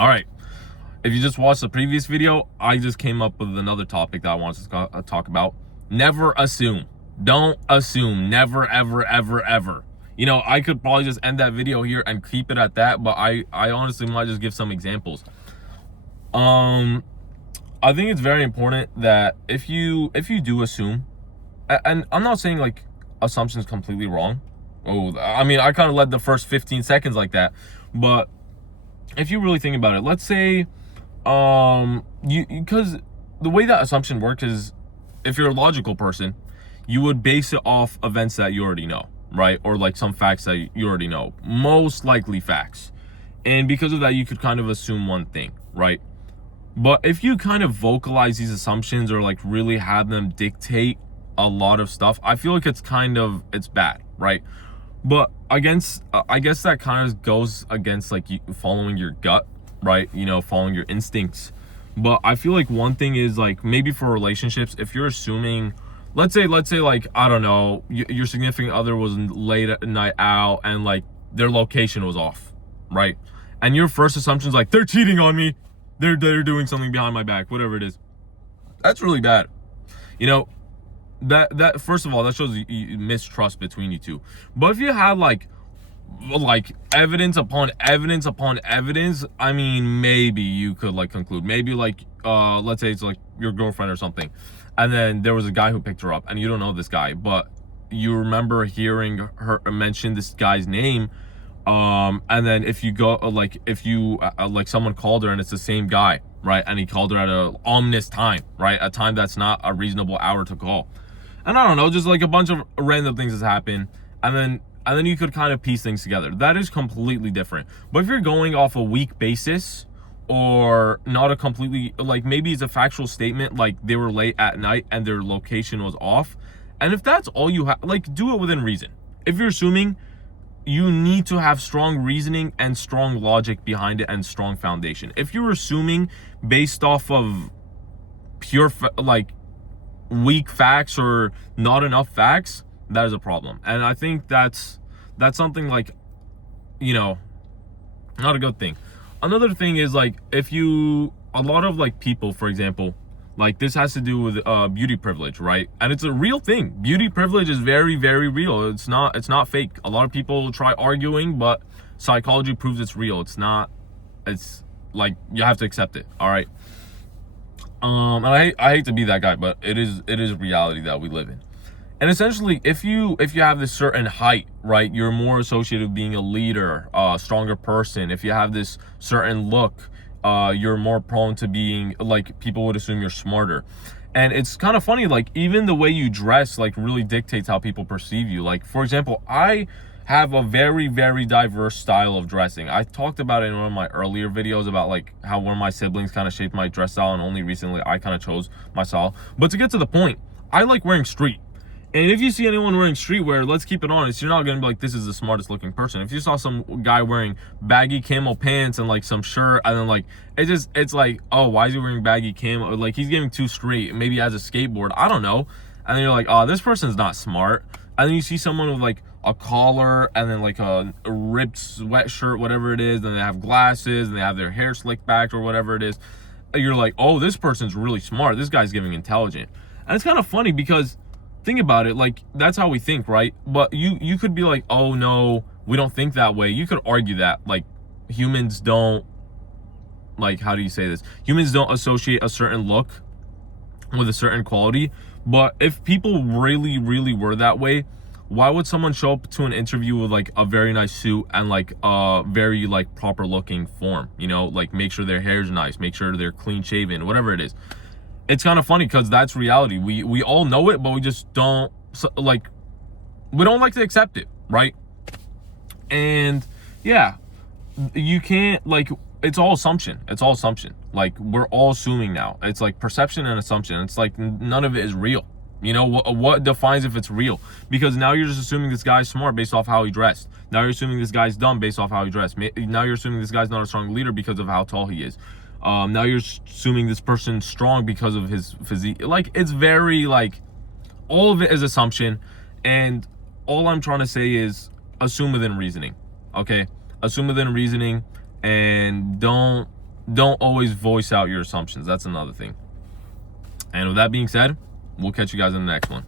All right. If you just watched the previous video, I just came up with another topic that I wanted to talk about. Never assume. Don't assume. Never, ever, ever, ever. You know, I could probably just end that video here and keep it at that, but I honestly might just give some examples. I think it's very important that if you do assume, and I'm not saying like assumption's completely wrong. Oh, I mean, I kind of led the first 15 seconds like that, but if you really think about it, let's say, because the way that assumption works is, if you're a logical person, you would base it off events that you already know, right? Or like some facts that you already know, most likely facts. And because of that, you could kind of assume one thing, right? But if you kind of vocalize these assumptions or like really have them dictate a lot of stuff, I feel like it's bad, right? But I guess that kind of goes against like following your gut, right? You know, following your instincts. But I feel like one thing is like, maybe for relationships, if you're assuming, let's say like, I don't know, your significant other was late at night out and like their location was off, right? And your first assumption is like, they're cheating on me. They're doing something behind my back, whatever it is. That's really bad. You know, that first of all, that shows you mistrust between you two. But if you have like evidence upon evidence upon evidence, I mean, maybe you could like conclude, maybe like let's say it's like your girlfriend or something, and then there was a guy who picked her up and you don't know this guy, but you remember hearing her mention this guy's name, and then if you go like someone called her and it's the same guy, right? And he called her at a ominous time, right? A time that's not a reasonable hour to call. And I don't know, just like a bunch of random things has happened, and then you could kind of piece things together. That is completely different. But if you're going off a weak basis, or not a completely, like maybe it's a factual statement, like they were late at night and their location was off, and if that's all you have, like, do it within reason. If you're assuming, you need to have strong reasoning and strong logic behind it and strong foundation. If you're assuming based off of pure like weak facts or not enough facts, that is a problem. And I think that's something like, you know, not a good thing. Another thing is like, a lot of like people, for example, like this has to do with beauty privilege, right? And it's a real thing. Beauty privilege is very, very real. It's not fake. A lot of people try arguing, but psychology proves it's real. It's like, you have to accept it. All right. And I hate to be that guy, but it is reality that we live in. And essentially, if you have this certain height, right, you're more associated with being a leader, a stronger person. If you have this certain look, you're more prone to being, like, people would assume you're smarter. And it's kind of funny, like, even the way you dress, like, really dictates how people perceive you. Like, for example, I have a very, very diverse style of dressing. I talked about it in one of my earlier videos about like how one of my siblings kind of shaped my dress style, and only recently I kind of chose my style. But to get to the point, I like wearing street. And if you see anyone wearing streetwear, let's keep it honest, you're not gonna be like, this is the smartest looking person. If you saw some guy wearing baggy camel pants and like some shirt, and then like it's like, oh, why is he wearing baggy camel? Like, he's getting too straight. Maybe he has a skateboard, I don't know. And then you're like, oh, this person's not smart. And then you see someone with like a collar and then like a ripped sweatshirt, whatever it is, and they have glasses and they have their hair slicked back or whatever it is. And you're like, oh, this person's really smart. This guy's giving intelligent. And it's kind of funny because think about it, like, that's how we think, right? But you could be like, oh no, we don't think that way. You could argue that like humans don't, like, how do you say this? Humans don't associate a certain look with a certain quality. But if people really, really were that way, why would someone show up to an interview with like a very nice suit and like a very like proper looking form, you know, like make sure their hair's nice, make sure they're clean shaven, whatever it is? It's kind of funny because that's reality. We all know it, but we just don't like to accept it, right? And yeah, you can't, like, it's all assumption. Like, we're all assuming now. It's like perception and assumption. It's like none of it is real. You know, what defines if it's real? Because now you're just assuming this guy's smart based off how he dressed. Now you're assuming this guy's dumb based off how he dressed. Now you're assuming this guy's not a strong leader because of how tall he is. Now you're assuming this person's strong because of his physique. Like, it's very, like, all of it is assumption. And all I'm trying to say is assume within reasoning, okay? Assume within reasoning, and don't don't always voice out your assumptions. That's another thing. And with that being said, we'll catch you guys in the next one.